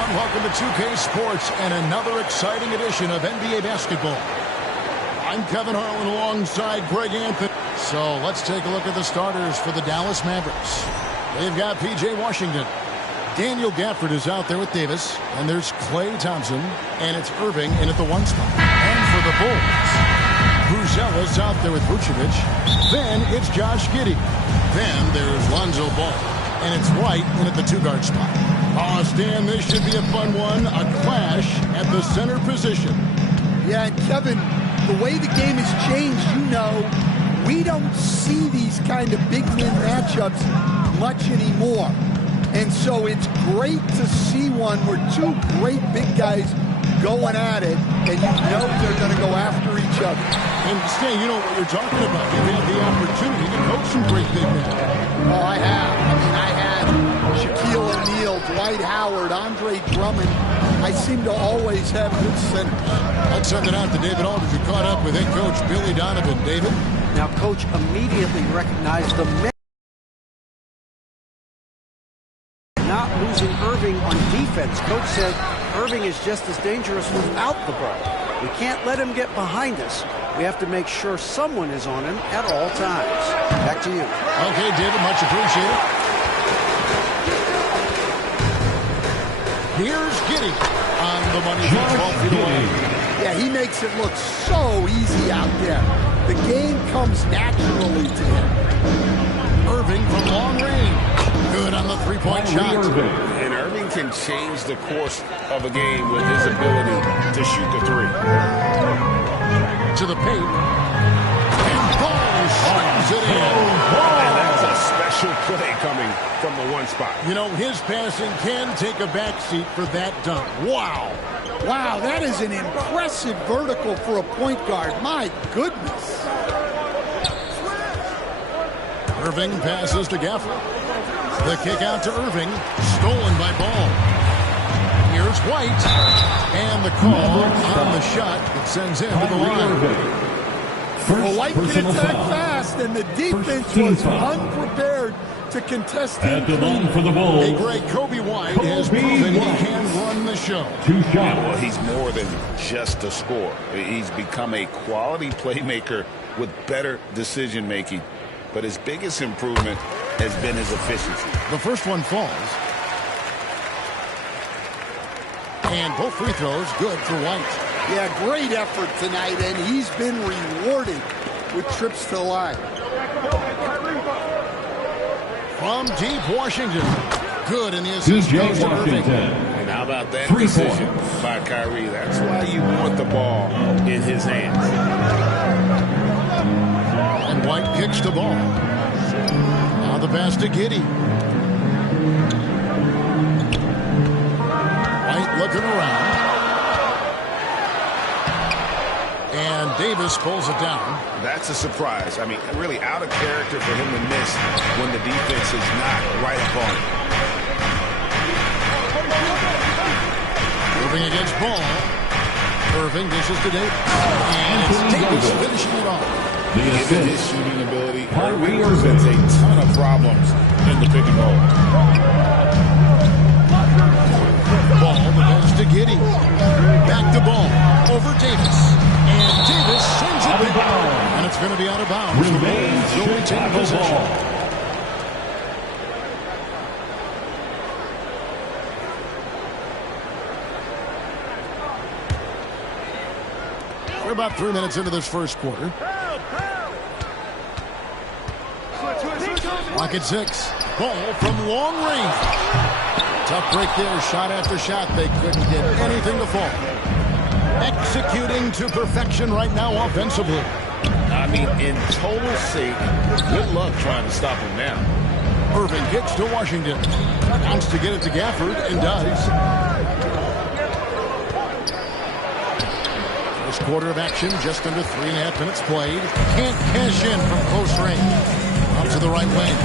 everyone. Welcome to 2K Sports and another exciting edition of NBA basketball. I'm Kevin Harlan alongside Greg Anthony. So let's take a look at the starters for the Dallas Mavericks. They've got P.J. Washington. Daniel Gafford is out there with Davis. And there's Klay Thompson. And it's Irving in at the 1 spot. And for the Bulls, Bruzella's out there with Vucevic. Then it's Josh Giddey. Then there's Lonzo Ball. And it's White in at the 2-guard spot. Oh, Stan, this should be a fun one. A clash at the center position. Yeah, and Kevin, the way the game has changed, we don't see these kind of big win matchups much anymore. And so it's great to see one where two great big guys going at it, and they're going to go after each other. And Stan, you know what you're talking about. You've had the opportunity to coach some great big men. Oh, I have. I had Shaquille O'Neal, Dwight Howard, Andre Drummond. I seem to always have good centers. Let's send it out to David Aldridge, who caught up with head coach Billy Donovan. David? Now, Coach immediately recognized the not losing Irving on defense. Coach said Irving is just as dangerous without the ball. We can't let him get behind us. We have to make sure someone is on him at all times. Back to you. Okay, David, much appreciated. Here's Giddey on the money from 12 feet away. Yeah, he makes it look so easy out there. The game comes naturally to him. Irving from long range. Good on the three-point shot. And Irving can change the course of a game with his ability to shoot the three. To the paint. And Ball slams it in. And that's a special play coming from the 1 spot. His passing can take a backseat for that dunk. Wow. Wow, that is an impressive vertical for a point guard. My goodness. Irving passes to Gafford. The kick out to Irving. Stolen by Ball. Here's White. And the call on the shot that sends him to the line. Well, White can attack fast, and the defense was unprepared to contest him. At the line for the Bulls. A great Kobe White has proven he can run the show. Well, he's more than just a scorer. He's become a quality playmaker with better decision-making. But his biggest improvement has been his efficiency. The first one falls. And both free throws good for White. Yeah, great effort tonight, and he's been rewarded with trips to the line. From deep, Washington. Good, and the assist goes to Irving. And how about that decision by Kyrie? That's why you want the ball in his hands. And White kicks the ball. Now the pass to Giddey. White looking around. And Davis pulls it down. That's a surprise. I mean, really out of character for him to miss when the defense is not right up on him. Irving against Ball. Irving dishes to Davis. And it's Davis finishing it off. Given his shooting ability, Irving presents a ton of problems in the pick and roll. Ball, the pass to Giddey. Back to Ball. Over Davis. And Davis sends it back. And it's going to be out of bounds. The Bulls will retain possession. We're about 3 minutes into this first quarter. Clock at 6. Ball from long range. Tough break there. Shot after shot. They couldn't get anything to fall. Executing to perfection right now offensively. I mean, in total sync. Good luck trying to stop him now. Irving kicks to Washington. Wants to get it to Gafford and does. First quarter of action, just under 3.5 minutes played. Can't cash in from close range. Up to the right wing.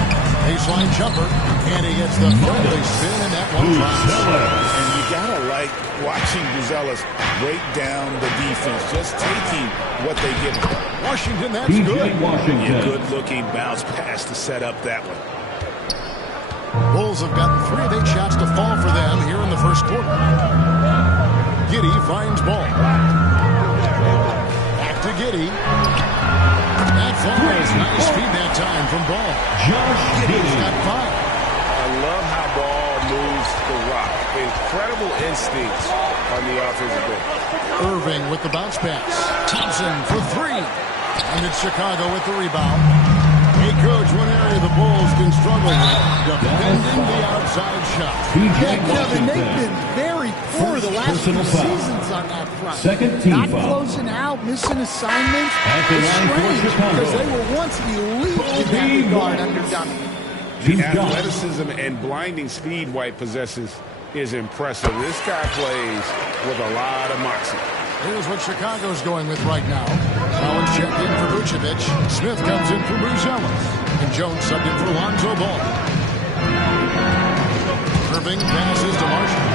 Baseline jumper. And he gets the friendly spin, and that one drops. And you gotta like watching Bruzella's break down the defense, just taking what they give him. Washington, that's good. A good-looking bounce pass to set up that one. Bulls have gotten 3 of 8 shots to fall for them here in the first quarter. Giddey finds ball. Back to Giddey. That falls. Nice feed that time from Ball. Giddey's got 5. I love how Ball moves the rock. Incredible instincts on the offensive end. Irving with the bounce pass. Thompson for 3. And it's Chicago with the rebound. Hey, Coach, one area the Bulls can struggle with, defending the outside shot. Yeah, Kevin, they've been very poor the last few seasons on that front. Second team Not foul. closing out, missing assignments. At the It's line for strange Chicago. because they were once elite in that regard under Dummy. The athleticism and blinding speed White possesses is impressive. This guy plays with a lot of moxie. Here's what Chicago's going with right now. Collins checked in for Vucevic. Smith comes in for Bruce Ellis. And Jones subbed in for Lonzo Ball. Irving passes to Marshall.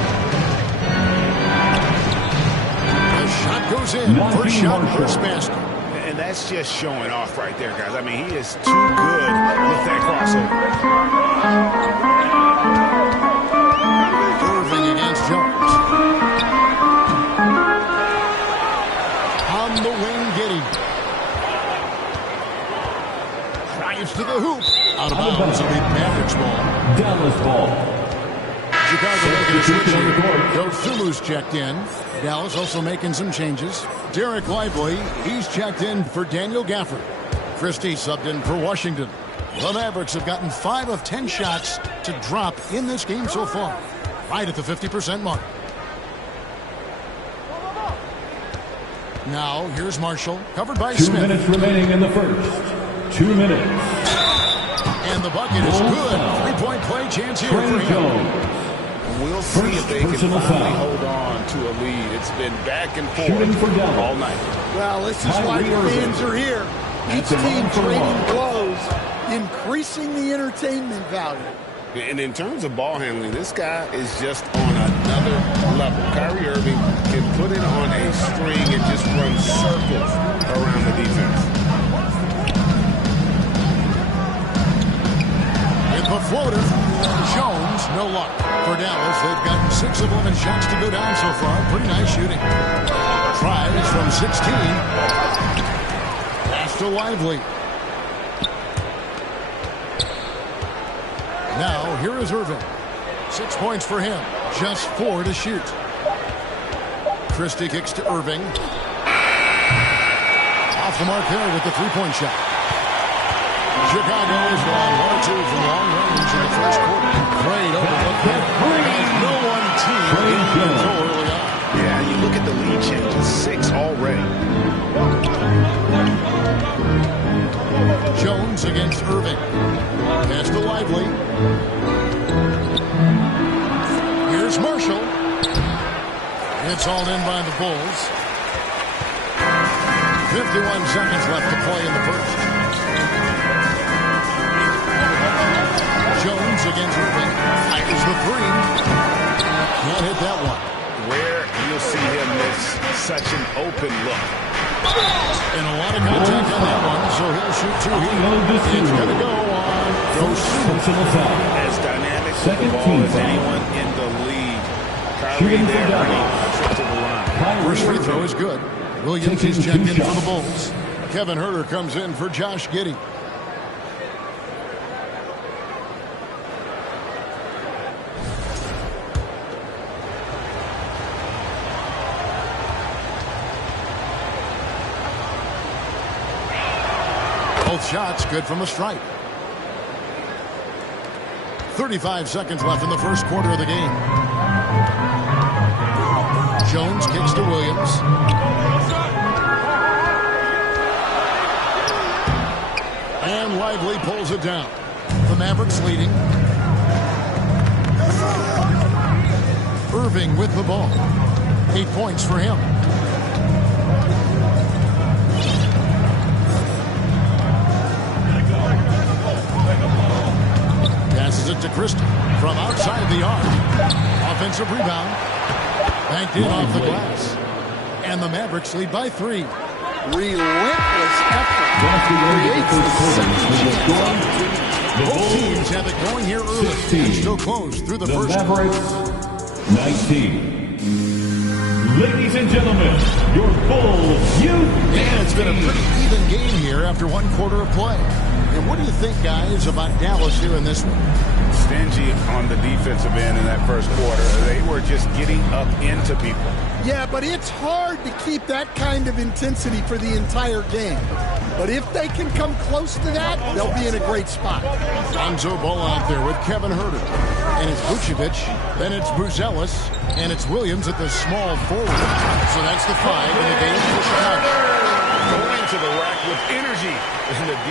The shot goes in. First shot, first basket. And that's just showing off right there, guys. I mean, he is too good with that crossover. Irving against Jones. On the wing, Giddey. Drives to the hoop. Out of bounds. It'll be Mavericks ball. Dallas ball. Chicago making a switch here. Coach Sulu's checked in. Dallas also making some changes. Derek Lively, he's checked in for Daniel Gafford. Christie subbed in for Washington. The Mavericks have gotten 5 of 10 shots to drop in this game so far. Right at the 50% mark. Now, here's Marshall, covered by 2 Smith. minutes remaining in the first. 2 minutes. And the bucket is good. 3-point play chance here for Trey him. Jones. We'll see if they can personal finally foul. hold on to a lead. It's been back and Shooting for forth Dallas. all night. Well, this is why the Irving. fans are here. Each the team line for trading one. blows, increasing the entertainment value. And in terms of ball handling, this guy is just on another level. Kyrie Irving can put it on a string and just run circles around the defense. With the floater, Jones, no luck. For Dallas, they've gotten 6 of 11 shots to go down so far. Pretty nice shooting. Tries from 16. Pass to Lively. Now, here is Irving. 6 points for him. Just 4 to shoot. Christie kicks to Irving. Off the mark there with the 3-point shot. Chicago has gone 1 or 2 from long range in the first quarter. Great overlook there. As no one team in control early on. Yeah, you look at the lead change. It's 6 already. Jones against Irving. Pass to Lively. Here's Marshall. It's all in by the Bulls. 51 seconds left to play in the first. Jones against Irving. Fires the 3. Can't hit that one. Where you'll see him miss such an open look. And a lot of contact on that one, so he'll shoot 2 here. It's going to go on. Personal foul. As dynamic with Second the ball team as foul. anyone in the league. Kyrie Shooting for there bringing Dallas. pressure to the line. First free throw is good. Williams Taking is checked 2 in for the shots. Bulls. Kevin Huerter comes in for Josh Giddey. Both shots good from the stripe. 35 seconds left in the first quarter of the game. Jones kicks to Williams. And Lively pulls it down. The Mavericks leading. Irving with the ball. 8 points for him. Passes it to Christie from outside the arc. Offensive rebound. Banked in off the glass. And the Mavericks lead by 3. Relentless effort. Creates the Both teams have it going here early. And still close through the The first. Mavericks 19. Ladies and gentlemen, your Bulls youth. And it's been a pretty even game here after one quarter of play. And what do you think, guys, about Dallas here in this one? Stingy on the defensive end in that first quarter. They were just getting up into people. Yeah, but it's hard to keep that kind of intensity for the entire game. But if they can come close to that, they'll be in a great spot. Lonzo Ball out there with Kevin Herter. And it's Vucevic, then it's Bruce Ellis, and it's Williams at the small forward. So that's the 5 in the game for Chicago. Going to the rack with energy, and the D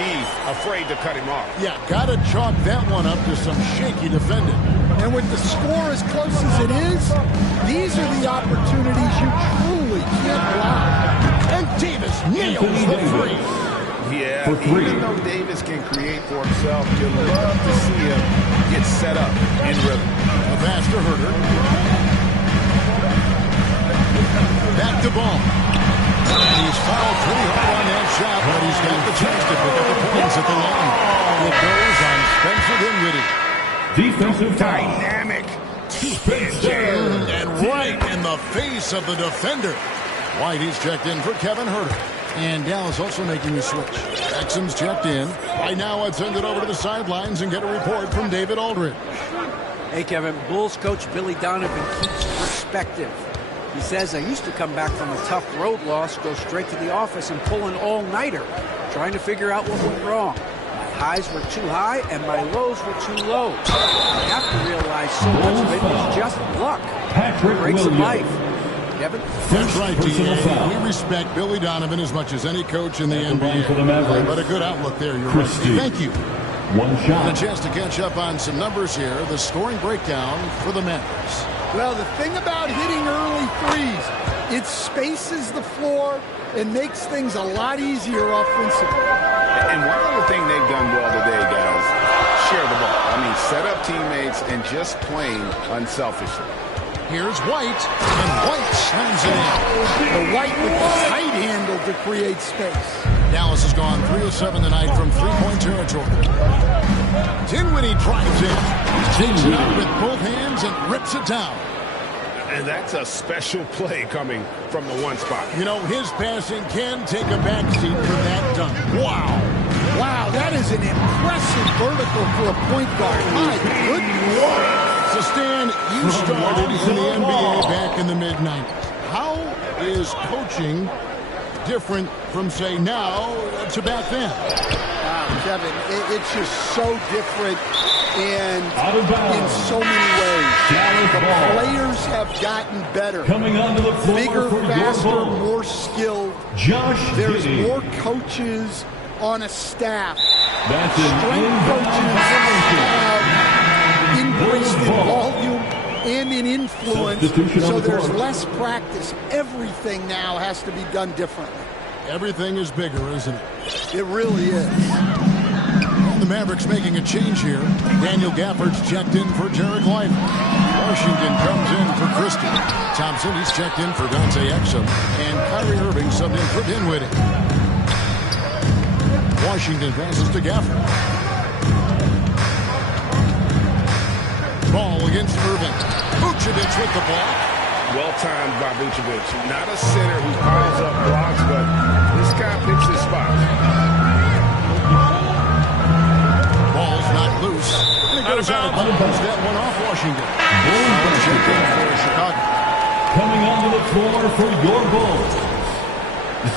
afraid to cut him off. Yeah, got to chalk that one up to some shaky defending. And with the score as close as it is, these are the opportunities you truly can't allow. And Davis nails the 3. Yeah, For 3. even though Davis can create for himself, you'll love to see him get set up in rhythm. A pass to Herter. Back to Ball. He's fouled pretty hard on that shot, but he's got the chance to pick up the points at the line. It goes on Spencer Dinwiddie. Defensive foul. Dynamic. Spencer. And right in the face of the defender. White, he's checked in for Kevin Herter. And Dallas also making a switch. Exum's checked in. Right now, I'd send it over to the sidelines and get a report from David Aldridge. Hey, Kevin, Bulls coach Billy Donovan keeps perspective. He says, I used to come back from a tough road loss, go straight to the office and pull an all-nighter, trying to figure out what went wrong. My highs were too high and my lows were too low. I have to realize so much of it is just luck. Patrick Breaks of Williams. life. Kevin? That's right, Personal foul. DA. We respect Billy Donovan as much as any coach in the That's the line NBA. for the Mavericks. But a good outlook there, you're Christie. right. Thank you. One And a shot. chance to catch up on some numbers here. The scoring breakdown for the Mavericks. Well, the thing about hitting early threes, it spaces the floor and makes things a lot easier offensively. And one other thing they've done well today, guys, share the ball. I mean, set up teammates and just playing unselfishly. Here's White, and White slams it in. The White with the tight handle to create space. Dallas has gone 3 of 7 tonight from three-point territory. Dinwiddie drives in. Takes it out with both hands and rips it down. And that's a special play coming from the one spot. You know, his passing can take a backseat for that dunk. Wow. Wow, that is an impressive vertical for a point guard. My goodness. So, Stan, you started in the NBA back in the mid-90s. How is coaching different from, say, now to back then? Kevin, it's just so different and Out of bounds. in so many ways. Dallas The ball. players have gotten better. Coming onto the floor Bigger, for your faster, Bulls. more skilled. Josh There's Giddey. more coaches on a staff. That's an Strength coaches inbound have increased in Ball. volume and in influence. Substitution on So the there's court. less practice. Everything now has to be done differently. Everything is bigger, isn't it? It really is. The Mavericks making a change here. Daniel Gafford's checked in for Jarek Lyman. Washington comes in for Christie. Thompson, he's checked in for Dante Exum. And Kyrie Irving subbed in for Dinwiddie. Washington passes to Gafford. Ball against Irving. Vucevic with the ball. Well timed by Vucevic. Not a center who piles up blocks, but this guy picks his spots. Ball's not loose. And it goes out of bounds. That one off Washington. Checked in for Chicago. Coming onto the floor for your Bulls,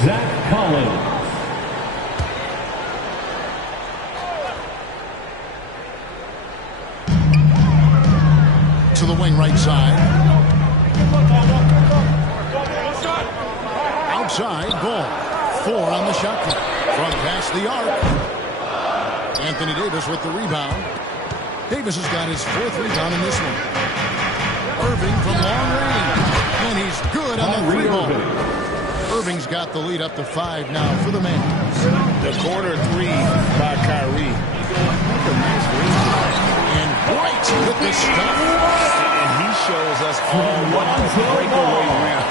Zach Collins. To the wing right side. Outside, Ball. 4 on the shot clock. From past the arc. Anthony Davis with the rebound. Davis has got his 4th rebound in this one. Irving from long range. And he's good on the 3-ball. Irving's got the lead up to 5 now for the Mavs. The corner 3 by Kyrie. And White with the stuff. And he shows us all what the breakaway rim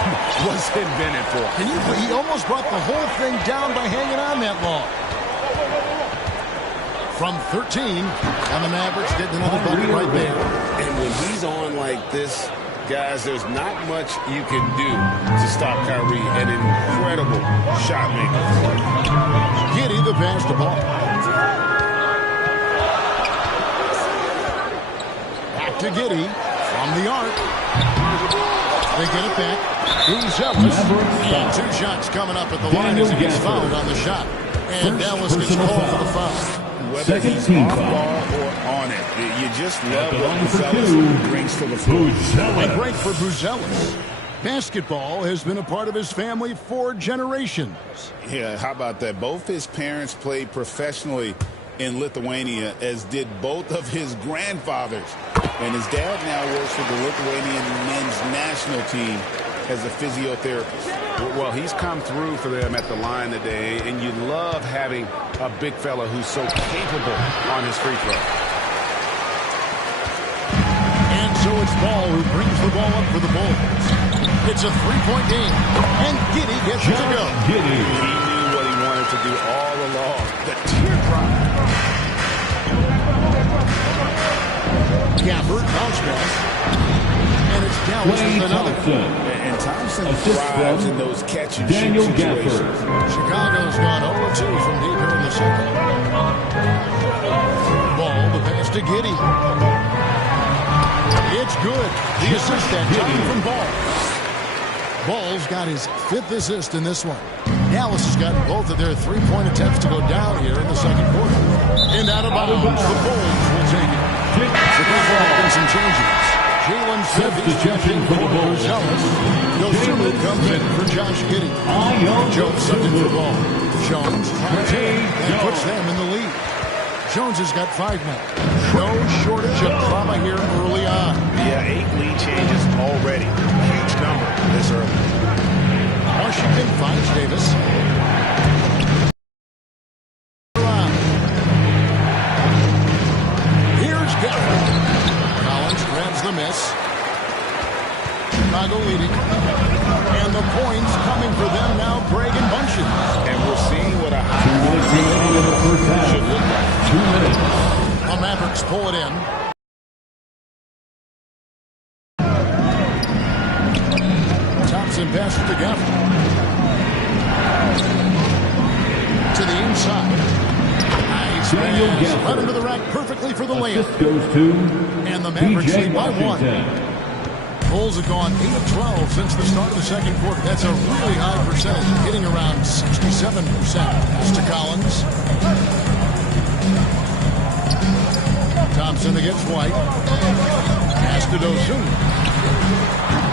was invented for. Can you? He almost brought the whole thing down by hanging on that long. From 13, and the Mavericks getting another bucket right there. And when he's on like this, Guys, there's not much you can do to stop Kyrie, an incredible shot maker. Giddey the pass to ball. Back to Giddey from the arc. They get it back. And 2 shots coming up at the line as he gets fouled on the shot. And Dallas gets called for the foul. Whether he's off ball or on it, you just love what Buzelis brings to the floor. A break for Buzelis. Basketball has been a part of his family for generations. Yeah, how about that? Both his parents played professionally in Lithuania, as did both of his grandfathers. And his dad now works for the Lithuanian men's national team as a physiotherapist. Well, he's come through for them at the line today, and you love having a big fella who's so capable on his free throw. And so it's Ball who brings the ball up for the Bulls. It's a 3-point game, and Giddey gets it to go. He knew what he wanted to do all along. The teardrop. Gafford bounce pass. And it's Dallas with another. And Thompson thrives in those catch-and-shoot situations. Chicago's gone 0-2 from deep here in the second. Ball, the pass to Giddey. It's good. The assist that time from Ball. Ball's got his 5th assist in this one. Dallas has gotten both of their 3-point attempts to go down here in the second quarter. And out of bounds, the Bulls will take it. Chicago making some changes. Jalen Smith is checking for the Bulls. Dosunmu comes in for Josh Giddey. Jones subbed in for Ball. Jones and puts them in the lead. Jones has got 5 now. No shortage of drama here early on. Yeah, 8 lead changes already. Huge number this early. Washington finds Davis. Here's Gafford. Collins grabs the miss. Chicago leading. And the points coming for them now, Greg and Bunchen. And we're seeing what a high should look like. 2 minutes. The Mavericks pull it in. Thompson passes to Gafford. To the inside. Nice pass. Right into the rack perfectly for the layup. Goes to And the Mavericks lead by 1. Bulls have gone 8 of 12 since the start of the second quarter. That's a really high percentage, hitting around 67%. Pass to Collins. Thompson against White. Pass to Dosunmu.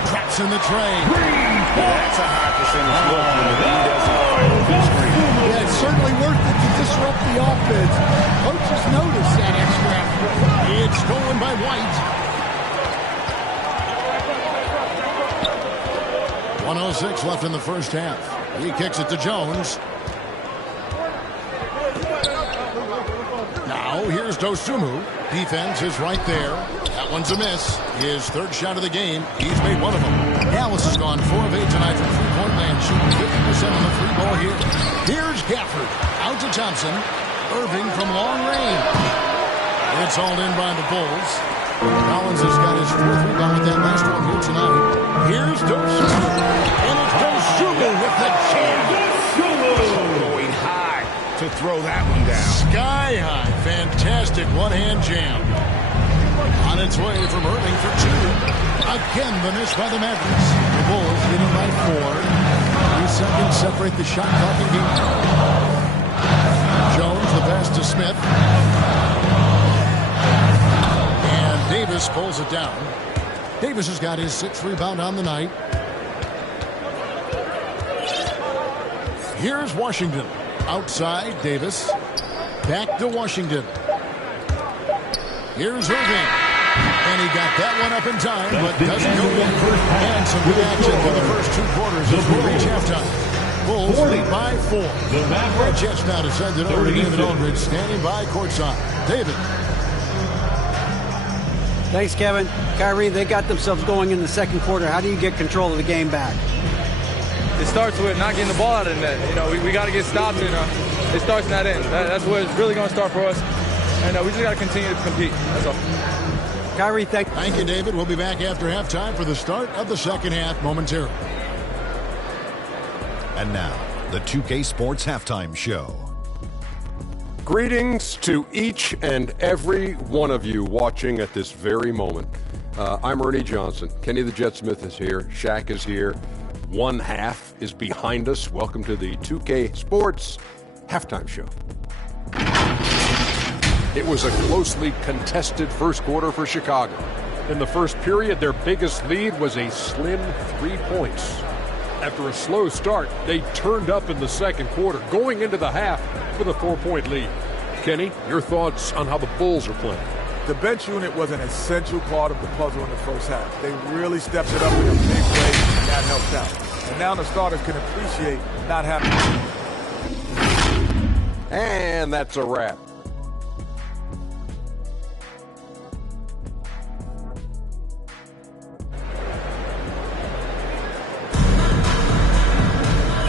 Traps in the tray. That's a high percentage look when the lead doesn't fight with the screen. Yeah, it's certainly worth it to disrupt the offense. Coaches notice that extra effort. It's stolen by White. 1:06 left in the first half. He kicks it to Jones. Now here's Dosunmu. Defense is right there. That one's a miss. His 3rd shot of the game. He's made one of them. Dallas has gone 4 of 8 tonight from 3-point land, shooting 50% on the free ball here. Here's Gafford. Out to Thompson. Irving from long range. It's hauled in by the Bulls. Collins has got his 4th rebound with that last one here tonight. Here's Dosunmu. And it's Dosunmu with the jam. Going high to throw that one down. Sky high. Fantastic one-hand jam. On its way from Irving for 2. Again, the miss by the Mavericks. The Bulls leading by 4. 3 seconds separate the shot clock and game. Jones, the pass to Smith. And Davis pulls it down. Davis has got his 6th rebound on the night. Here's Washington. Outside, Davis. Back to Washington. Here's Irving. And he got that one up in time, but doesn't go in. And some good action for the first 2 quarters as we reach halftime. Bulls lead by 4. The Jets now to send it over to David Aldridge, standing by courtside. David. Thanks, Kevin. Kyrie, they got themselves going in the second quarter. How do you get control of the game back? It starts with not getting the ball out of the net. You know, we got to get stopped, and it starts in that end. That's where it's really going to start for us. And we just got to continue to compete. That's all. Kyrie, thank you, David. We'll be back after halftime for the start of the second half momentarily. And now, the 2K Sports Halftime Show. Greetings to each and every one of you watching at this very moment. I'm Ernie Johnson. Kenny the Jet Smith is here. Shaq is here. One half is behind us. Welcome to the 2K Sports Halftime Show. It was a closely contested first quarter for Chicago. In the first period, their biggest lead was a slim 3 points. After a slow start, they turned up in the second quarter, going into the half with a 4-point lead. Kenny, your thoughts on how the Bulls are playing? The bench unit was an essential part of the puzzle in the first half. They really stepped it up in a big way, and that helped out. And now the starters can appreciate not having to. And that's a wrap.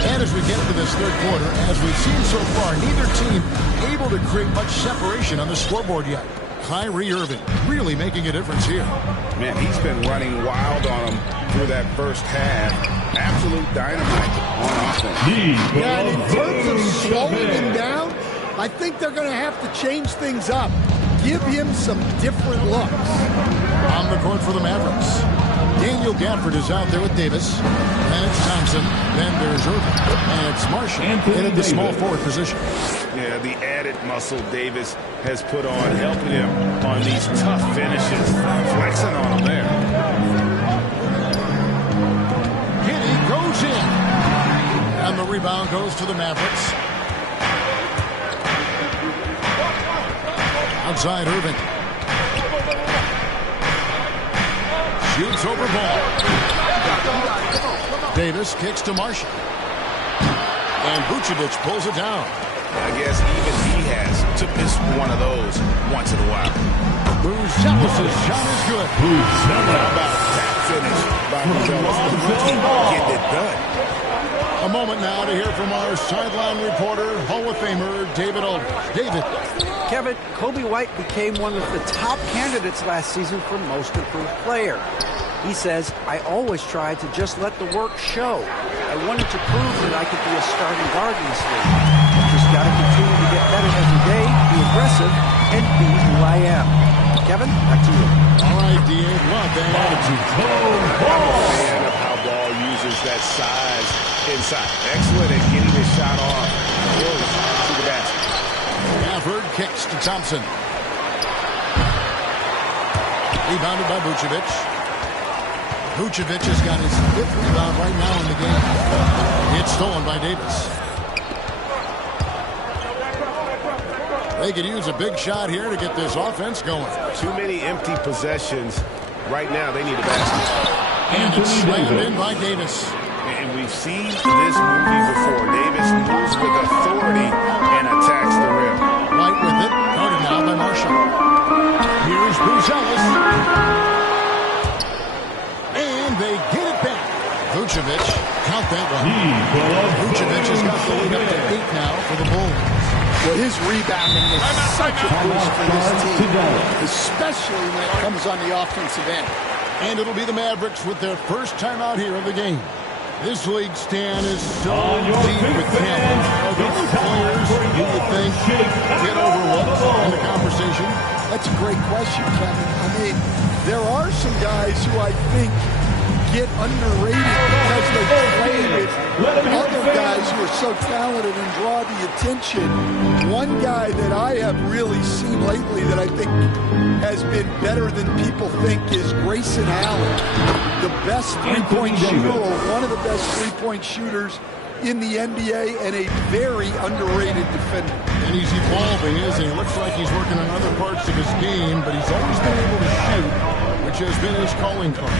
And as we get into this third quarter, as we've seen so far, neither team able to create much separation on the scoreboard yet. Kyrie Irving really making a difference here. Man, he's been running wild on him through that first half. Absolute dynamite on offense. Yeah, and in terms of slowing him down, I think they're going to have to change things up. Give him some different looks. On the court for the Mavericks, Daniel Gafford is out there with Davis. Then it's Thompson. Then there's Irving. And it's Marshall in the small forward position. Yeah, the added muscle Davis has put on, helping him on these tough finishes. Flexing on him there. Giddy goes in. And the rebound goes to the Mavericks. Outside Irving. Shoots over ball. Davis kicks to Marshall. And Vucevic pulls it down. I guess even he has to miss one of those once in a while. Vucevic shot is good. How about that finish by Vucevic? Getting it done. A moment now to hear from our sideline reporter, Hall of Famer David Aldridge. David. Kevin, Kobe White became one of the top candidates last season for Most Improved Player. He says, I always tried to just let the work show. I wanted to prove that I could be a starting guard in this league. Just got to continue to get better every day, be aggressive, and be who I am. Kevin, back to you. All right, D.A., love that attitude. I'm a fan of how Ball uses that size inside. Excellent at getting his shot off. Goes to the basket. Gafford kicks to Thompson. Rebounded by Vucevic. Vucevic has got his 5th rebound right now in the game. It's stolen by Davis. They could use a big shot here to get this offense going. Too many empty possessions. Right now, they need a basket. And it's slammed in by Davis. And we've seen this movie before. Davis moves with authority and attacks the rim. White with it. Guarded now by Marshall. Here's Buzelis. And they get it back. Vucevic, count that one. Vucevic has got the lead up to 8 now for the Bulls. Well, his rebounding is such a boost for this team, especially when it comes on the offensive end. And it'll be the Mavericks with their first time out here of the game. This league stand is so deep with talent. Are those players, do you think, get overlooked in the conversation? That's a great question, Kevin. I mean, there are some guys who I think get underrated because they play with other guys who are so talented and draw the attention. One guy that I have really seen lately that I think has been better than people think is Grayson Allen, the best three-point shooter, or one of the best three-point shooters in the NBA, and a very underrated defender. And he's evolving, isn't he? Looks like he's working on other parts of his game, but he's always been able to shoot, which has been his calling card.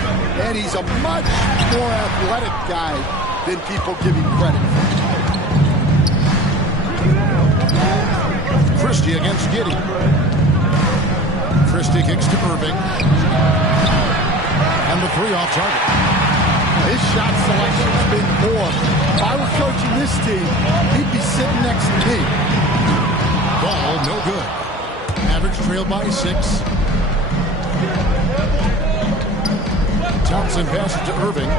And he's a much more athletic guy than people give him credit for. Christie against Giddey. Christie kicks to Irving. And the 3 off target. His shot selection's been poor. If I were coaching this team, he'd be sitting next to me. Ball no good. Mavericks trail by 6. Thompson passes to Irving.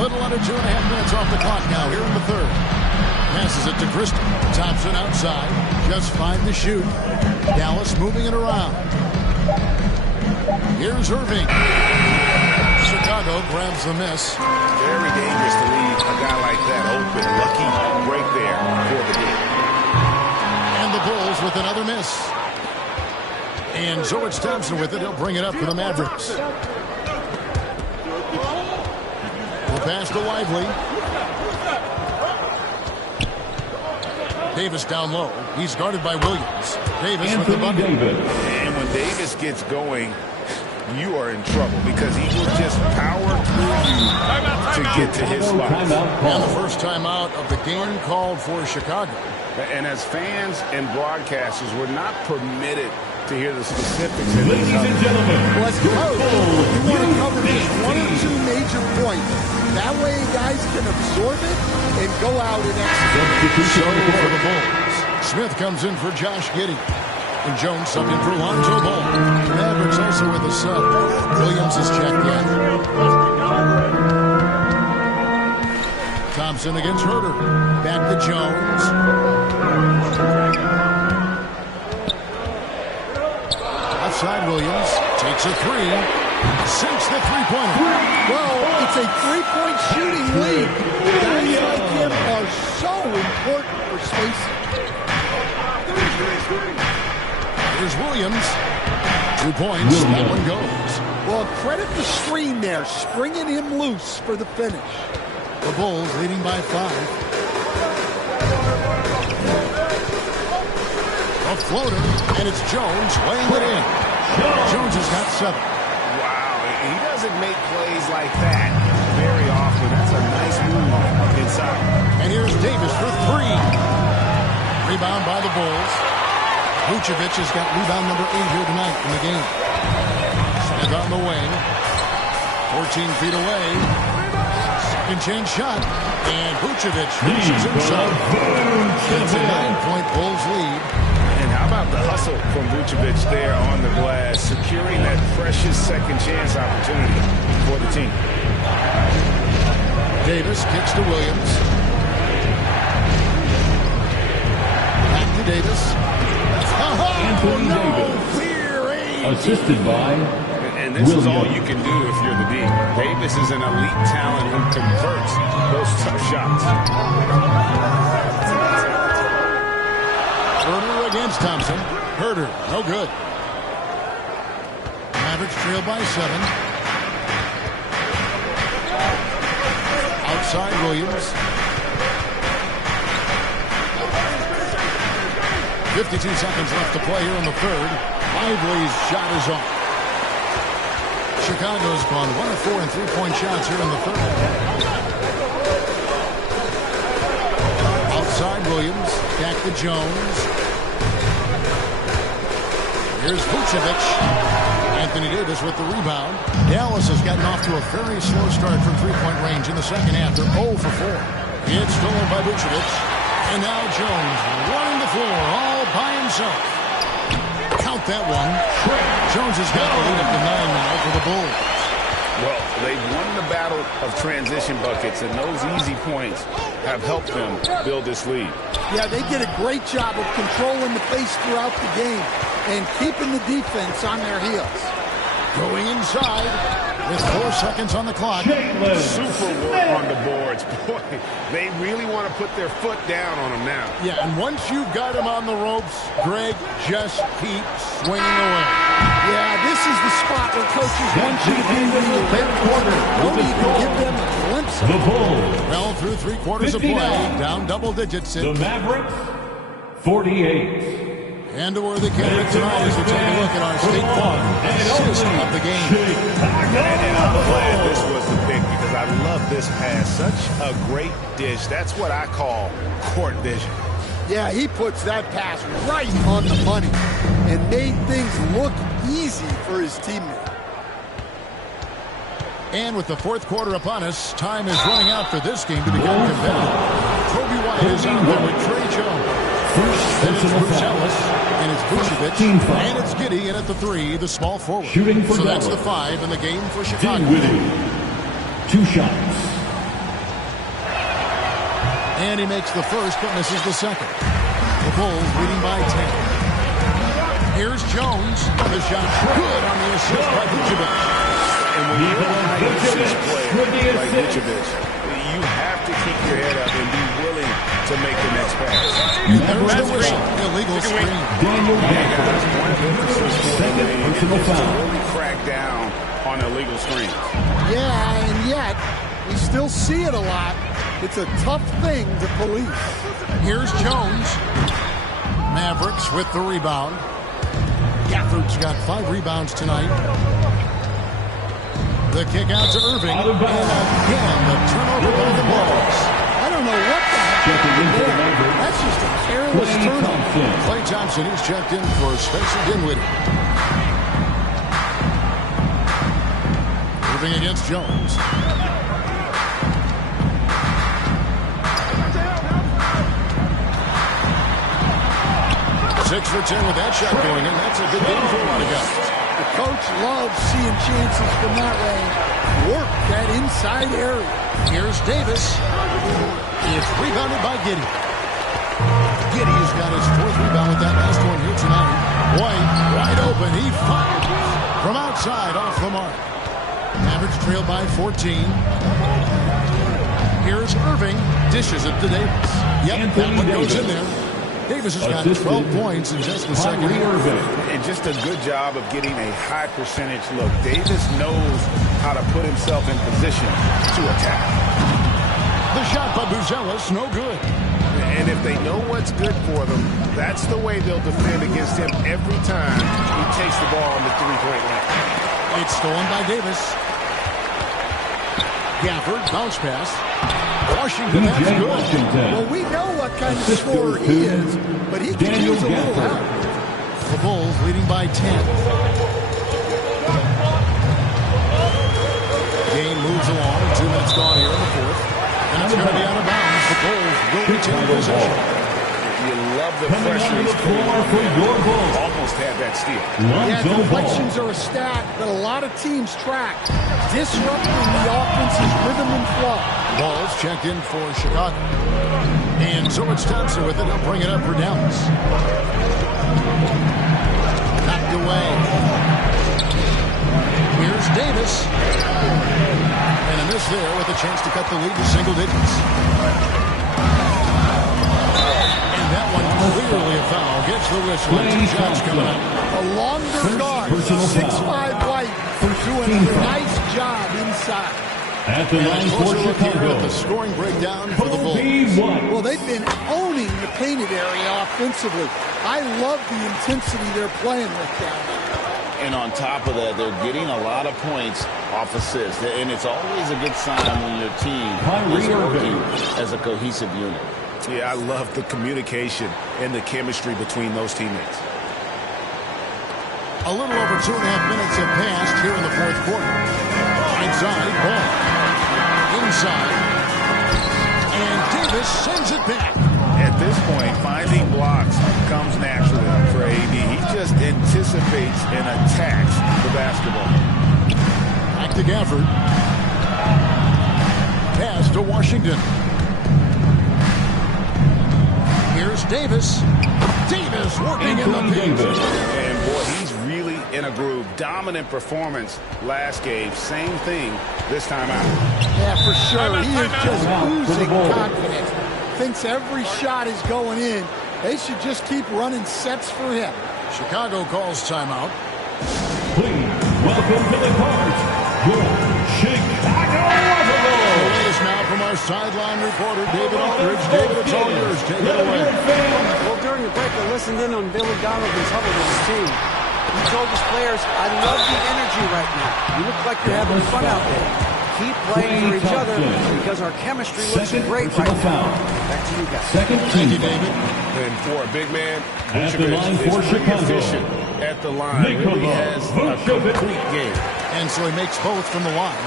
Little under 2.5 minutes off the clock now here in the third. Passes it to Christie. Thompson outside. Just 5 to shoot. Dallas moving it around. Here's Irving. Chicago grabs the miss. Very dangerous to leave a guy like that open. Lucky right there for the game. And the Bulls with another miss. And so it's Thompson with it. He'll bring it up for the Mavericks. The pass to Lively. Davis down low. He's guarded by Williams. Davis with the bucket. And when Davis gets going, you are in trouble because he will just power through you to get to his spot. And the first timeout of the game called for Chicago. And as fans and broadcasters, we're not permitted to hear the specifics. Ladies and gentlemen, let's go. You want to cover just 1 or 2 major points. That way guys can absorb it and go out and execute. So for the Bulls, Smith comes in for Josh Giddey. And Jones subbed in for Lonzo Ball. Mavericks also with a sub. Williams is checked in. Thompson against Herter. Back to Jones. Outside Williams. Takes a 3. Sinks the three-pointer. Well, it's a 3-point shooting lead. Guys like him are so important for spacing. Here's Williams. 2 points. That one goes. Well, credit the screen there, springing him loose for the finish. The Bulls leading by 5. A floater, and it's Jones laying it in. Jones has got 7. Wow, he doesn't make plays like that very often. That's a nice move inside. And here's Davis for 3. Rebound by the Bulls. Vucevic has got rebound number 8 here tonight in the game. Smith on the wing. 14 feet away. Second chance shot. And Vucevic finishes inside. It's a 9-point Bulls lead. And how about the hustle from Vucevic there on the glass, securing that precious second chance opportunity for the team. Davis kicks to Williams. Back to Davis. Anthony Davis, assisted by and this is all you can do if you're the D. Davis is an elite talent who converts those tough shots. Herter against Thompson. Herter, no good. Mavericks trail by 7. Outside Williams. 52 seconds left to play here in the third. Lively's shot is off. Chicago's gone 1 of 4 in 3-point shots here in the third. Outside Williams. Back to Jones. Here's Vucevic. Anthony Davis with the rebound. Dallas has gotten off to a very slow start from 3-point range in the second half. They're 0 for 4. It's stolen by Vucevic. And now Jones running the floor all by himself. Count that one. Jones has got the lead up to 9 now for the Bulls. Well, they've won the battle of transition buckets, and those easy points have helped them build this lead. Yeah, they did a great job of controlling the pace throughout the game and keeping the defense on their heels. Going inside with 4 seconds on the clock. Super work on the boards. Boy, they really want to put their foot down on them now. Yeah, and once you've got him on the ropes, Greg, just keep swinging away. Yeah, this is the spot where coaches want you to be in the late quarter. Don't even give them a glimpse of the Bulls. Well, through 3 quarters of play, down double digits. The Mavericks, 48. And to where the camera tonight as we take a look at our State Farm assist of the game. And I'm glad this was the pick because I love this pass. Such a great dish. That's what I call court vision. Yeah, he puts that pass right on the money and made things look easy for his teammate. And with the 4th quarter upon us, time is running out for this game to become competitive. Kobe White is on there with Trey Jones. Then it's Bruce Ellis. And it's Vucevic. And it's Giddey in at the 3, the small forward. Shooting for so that's Dallas. the 5 in the game for Chicago. Dinwiddie. 2 shots. And he makes the first but misses the second. The Bulls leading by 10. Here's Jones. The shot good on the assist by Vucevic. And when you're a high-assist player like Vucevic, you have to keep your head up and be willing to make the next pass. There's the whistle. Illegal screen. Daniel Gafford. One of the emphasis for the Second league personal is to foul. really crack down on illegal screens. Yeah, and yet we still see it a lot. It's a tough thing to police. Here's Jones. Mavericks with the rebound. Gafford's got 5 rebounds tonight. The kick out to Irving. And again, the turnover by the Bulls. I don't know what the heck happened there. That's just a careless turnover. Klay Thompson is checked in for Spencer Dinwiddie. Irving against Jones. 6 for 10 with that shot going in. That's a good game for a lot of guys. The coach loves seeing chances from that range. Work that inside area. Here's Davis. It's rebounded by Giddey. Giddey has got his 4th rebound with that last one here tonight. White, wide open. He fires from outside off the mark. Mavericks trail by 14. Here's Irving. Dishes it to Davis. Yep, that one goes in there. Davis has got 12 points in just the second half. And just a good job of getting a high percentage look. Davis knows how to put himself in position to attack. The shot by Buzelis, no good. And if they know what's good for them, that's the way they'll defend against him every time he takes the ball on the three-point line. It's stolen by Davis. Gafford, bounce pass. Washington, that's good. Well, we know what kind of scorer he is, but he can use a little help. The Bulls leading by 10. Game moves along. 2 minutes gone here in the 4th. And it's going to be out of bounds. The Bulls will retain possession. You love the pressure he's putting on him. Almost had that steal. Yeah, deflections are a stat that a lot of teams track, disrupting the offense's rhythm and flow. Ball's checked in for Chicago. And so it's Thompson with it. He'll bring it up for Dallas. Knocked away. Here's Davis. And a miss there with a chance to cut the lead to single digits. And that one clearly a foul. Gets the whistle. And 2 shots coming up. A longer guard, 6'5" White, doing a nice job inside. At the line for Chicago. At the scoring breakdown for the Bulls. Well, they've been owning the painted area offensively. I love the intensity they're playing with down there. And on top of that, they're getting a lot of points off assists. And it's always a good sign when your team is working as a cohesive unit. Yeah, I love the communication and the chemistry between those teammates. A little over 2.5 minutes have passed here in the 4th quarter. Inside, ball. Inside. And Davis sends it back. At this point, finding blocks comes naturally for AD. He just anticipates and attacks the basketball. Back to Gafford. Pass to Washington. Here's Davis. Davis working in the paint. And boy, he's really in a groove. Dominant performance last game. Same thing this time out. Yeah, for sure. He is just oozing confidence. Thinks every shot is going in. They should just keep running sets for him. Chicago calls timeout. Please welcome to the court, your Chicago REDBUBBLE. The latest now from our sideline reporter, David Aldridge. David, it's all yours. Take it away. Well, during the break, I listened in on Billy Donovan's huddle with his team. He told his players, I love the energy right now. You look like you're having fun out there. Keep playing for each other because our chemistry looks great right now. Back to you guys. Thank you, David. And for a big man, at the line for Chicago, at the line, really has a complete game. And so he makes both from the line.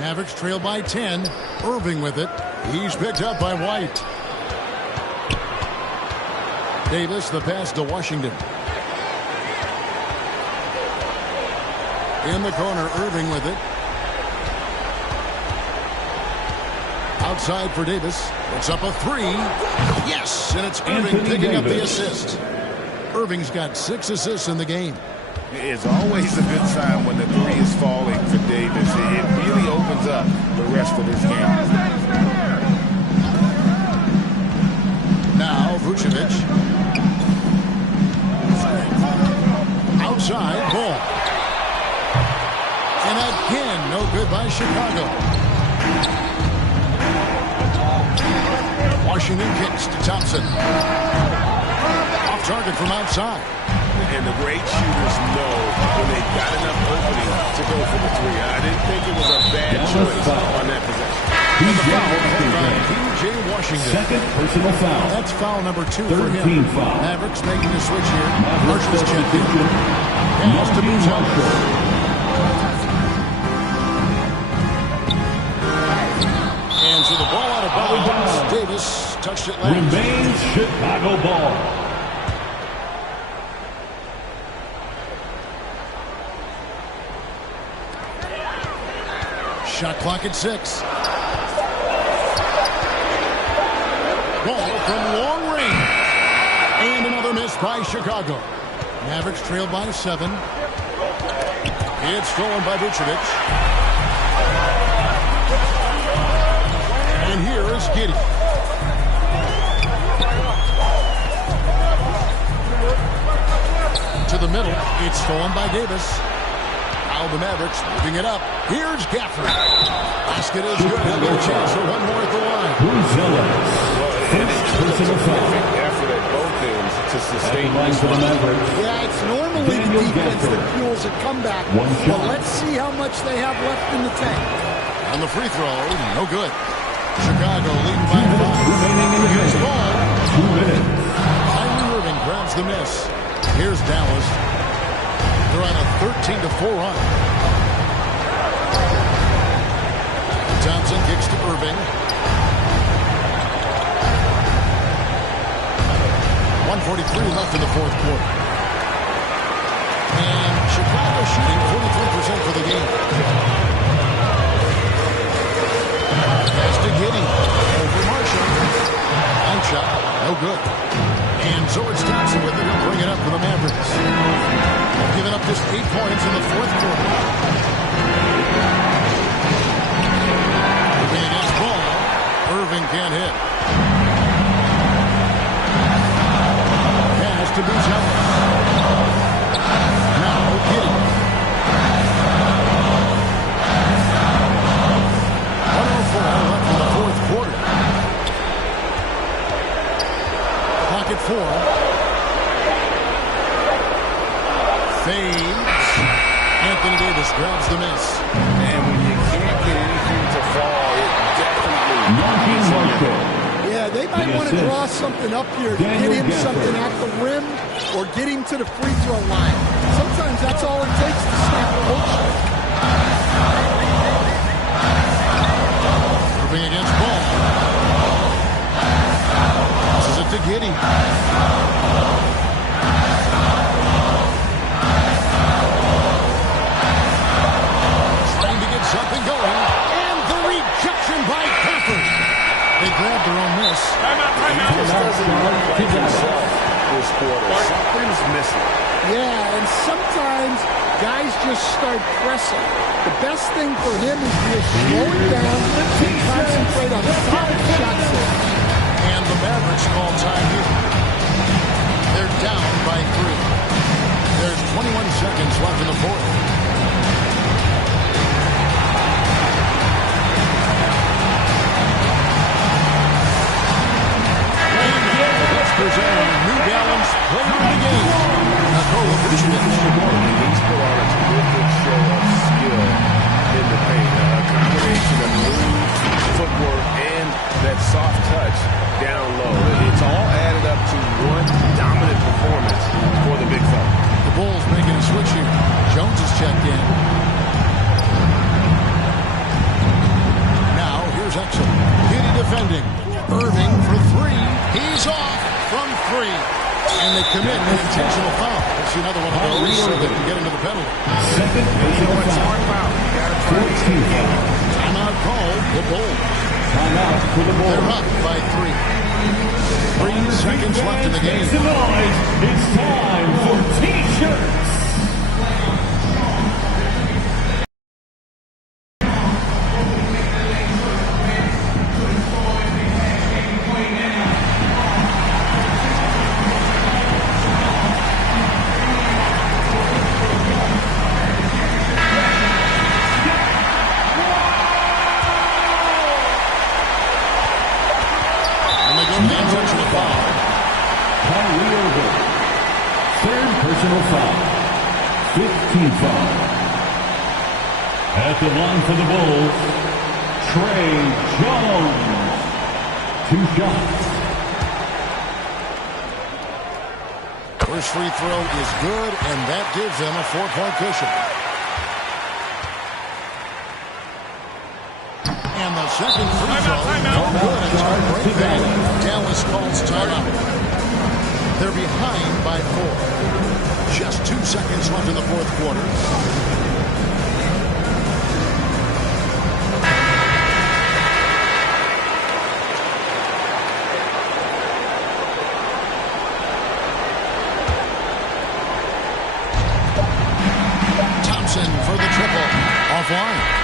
Mavericks trail by 10. Irving with it. He's picked up by White. Davis, the pass to Washington. In the corner, Irving with it. Outside for Davis. Puts up a three. Yes, and it's Irving picking up the assist. Irving's got 6 assists in the game. It's always a good sign when the three is falling for Davis. It really opens up the rest of his game. Now, Vucevic. Outside, ball. And again, no good by Chicago. Washington kicks to Thompson. Off target from outside. And the great shooters know when they've got enough opening to go for the three. I didn't think it was a bad choice on that possession. And the foul by P.J. Washington. Second personal foul. That's foul number 2 for him. Foul. Mavericks making a switch here. Marshall's checked in. Pass to Marshall. And so the ball out of bounds. Davis touched it last. Remains Chicago ball. Shot clock at 6. Ball from long range. And another miss by Chicago. Mavericks trailed by 7. It's stolen by Vucevic. And here is Giddey. To the middle. It's stolen by Davis. Now the Mavericks moving it up. Here's Gafford. Basket is good. They'll get a chance for one more at the line. Perfect effort at both ends to sustain this one. Yeah, it's normally the defense that fuels a comeback. But let's see how much they have left in the tank. On the free throw, no good. Chicago leading by 5. Here's the ball. 2 minutes. Kyrie Irving grabs the miss. Here's Dallas. They're on a 13-4 run. Thompson kicks to Irving. 1:43 left in the fourth quarter. And Chicago shooting 43% for the game. Pass to Giddey. Over Marshall. Long shot. No good. And so it's Thompson with it. He'll bring it up for the Mavericks. Giving up just 8 points in the fourth quarter. Irving against ball. Irving can't hit. Pass to Bouzel. Now Giddey. 104 left in the fourth quarter. Clock at 4. Fades. Anthony Davis grabs the miss. And when you can't get anything to fall, it definitely Yeah, they might want to draw something up here to get him something at the rim or get him to the free throw line. Sometimes that's all it takes to snap a motion. Irving against ball. This is it to Giddey. Something going, and the rejection by Gafford. They grabbed their own miss. He just doesn't look like himself this quarter. Something's missing. Yeah, and sometimes guys just start pressing. The best thing for him is to slow it down and concentrate on solid shots. And the Mavericks call time here. They're down by 3. There's 21 seconds left in the fourth. Presenting New Balance Player of the Game. Nikola Vucevic. He's put on a terrific show of skill in the paint. A combination of moves, footwork, and that soft touch down low. It's all added up to one dominant performance for the big fella. The Bulls making a switch here. Jones is checked in. Now, here's Exum. Giddey defending. Irving for 3. He's off from 3. And they commit an intentional foul. Let's see another one of those so they can get into the penalty. Second personal foul. 14 foul. Timeout called. The Bulls. Timeout for the Bulls. They're up by 3. 3 seconds left in the game. Tonight, it's time for T-shirts. Third personal foul. 15 foul. At the line for the Bulls, Trey Jones. 2 shots. First free throw is good, and that gives them a 4-point cushion. And the second free throw, no good. It's a great bang. Dallas calls timeout. They're behind by 4. Just 2 seconds left in the fourth quarter. Thompson for the triple. Offline.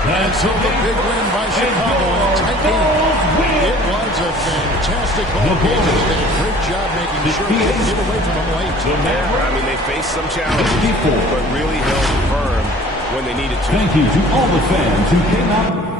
And so the big win by Chicago in a tight game. It was a fantastic ball game. They did a great job making sure they didn't get away from them late. Yeah, I mean, they faced some challenges, but really held firm when they needed to. Thank you to all the fans who came out